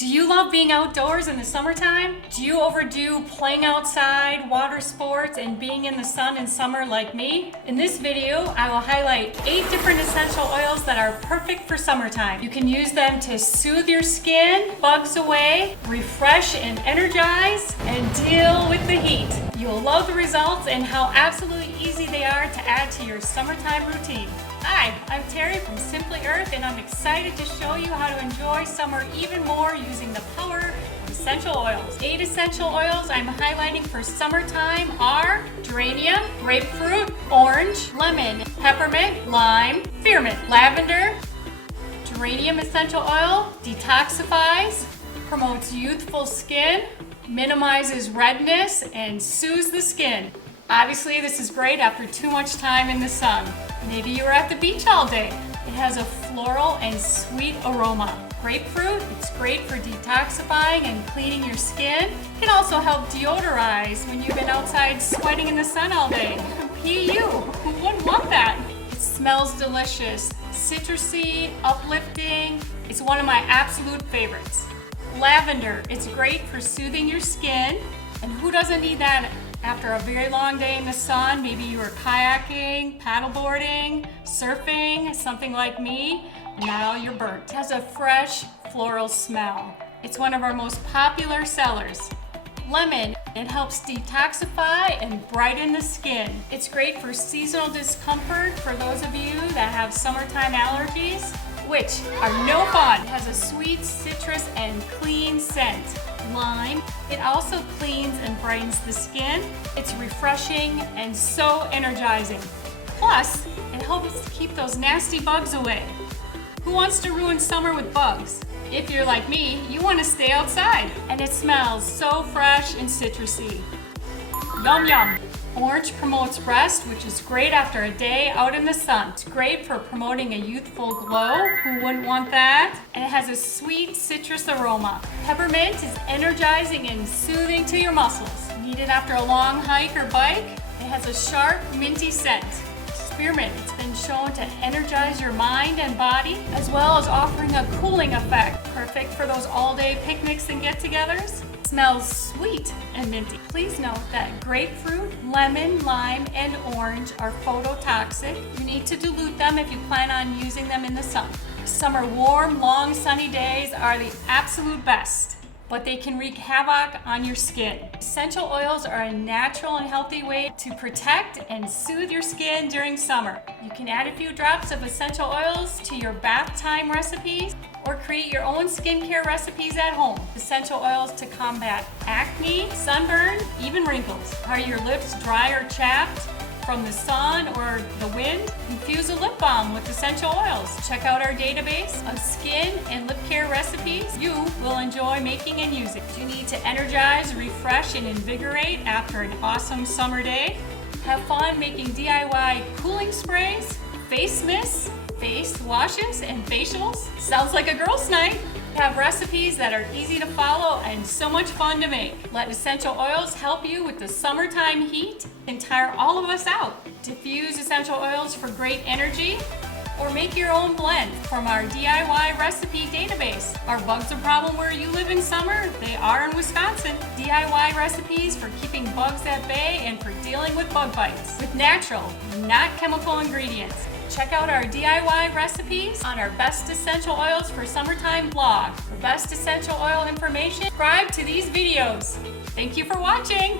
Do you love being outdoors in the summertime? Do you overdo playing outside, water sports, and being in the sun in summer like me? In this video, I will highlight 8 different essential oils that are perfect for summertime. You can use them to soothe your skin, bugs away, refresh and energize, and deal with the heat. You'll love the results and how absolutely easy they are to add to your summertime routine. Hi, I'm Terry from Simply Earth, and I'm excited to show you how to enjoy summer even more using the power of essential oils. 8 essential oils I'm highlighting for summertime are geranium, grapefruit, orange, lemon, peppermint, lime, spearmint, lavender. Geranium essential oil detoxifies, promotes youthful skin, minimizes redness, and soothes the skin. Obviously, this is great after too much time in the sun. Maybe you were at the beach all day. It has a floral and sweet aroma. Grapefruit, it's great for detoxifying and cleaning your skin. It can also help deodorize when you've been outside sweating in the sun all day. PU, who wouldn't want that? It smells delicious, citrusy, uplifting. It's one of my absolute favorites. Lavender, it's great for soothing your skin. And who doesn't need that after a very long day in the sun? Maybe you were kayaking, paddleboarding, surfing, something like me. Now you're burnt. It has a fresh floral smell. It's one of our most popular sellers. Lemon, it helps detoxify and brighten the skin. It's great for seasonal discomfort for those of you that have summertime allergies, which are no fun. It has a sweet citrus and clean scent. Lime, it also cleans and brightens the skin. It's refreshing and so energizing. Plus, it helps keep those nasty bugs away. Who wants to ruin summer with bugs? If you're like me, you want to stay outside. And it smells so fresh and citrusy. Yum yum. Orange promotes rest, which is great after a day out in the sun. It's great for promoting a youthful glow. Who wouldn't want that? And it has a sweet citrus aroma. Peppermint is energizing and soothing to your muscles. Need it after a long hike or bike? It has a sharp, minty scent. Spearmint, it's been shown to energize your mind and body, as well as offering a cooling effect. Perfect for those all-day picnics and get-togethers. Smells sweet and minty. Please note that grapefruit, lemon, lime, and orange are phototoxic. You need to dilute them if you plan on using them in the sun. Summer warm, long, sunny days are the absolute best, but they can wreak havoc on your skin. Essential oils are a natural and healthy way to protect and soothe your skin during summer. You can add a few drops of essential oils to your bath time recipes or create your own skincare recipes at home. Essential oils to combat acne, sunburn, even wrinkles. Are your lips dry or chapped from the sun or the wind? Infuse a lip balm with essential oils. Check out our database of skin and lip care recipes you will enjoy making and using. Do you need to energize, refresh, and invigorate after an awesome summer day? Have fun making DIY cooling sprays, face mists, face washes, and facials? Sounds like a girl's night. Have recipes that are easy to follow and so much fun to make. Let essential oils help you with the summertime heat and tire all of us out. Diffuse essential oils for great energy, or make your own blend from our DIY recipe database. Are bugs a problem where you live in summer? They are in Wisconsin. DIY recipes for keeping bugs at bay and for dealing with bug bites with natural, not chemical ingredients. Check out our DIY recipes on our Best Essential Oils for Summertime blog. For best essential oil information, subscribe to these videos. Thank you for watching.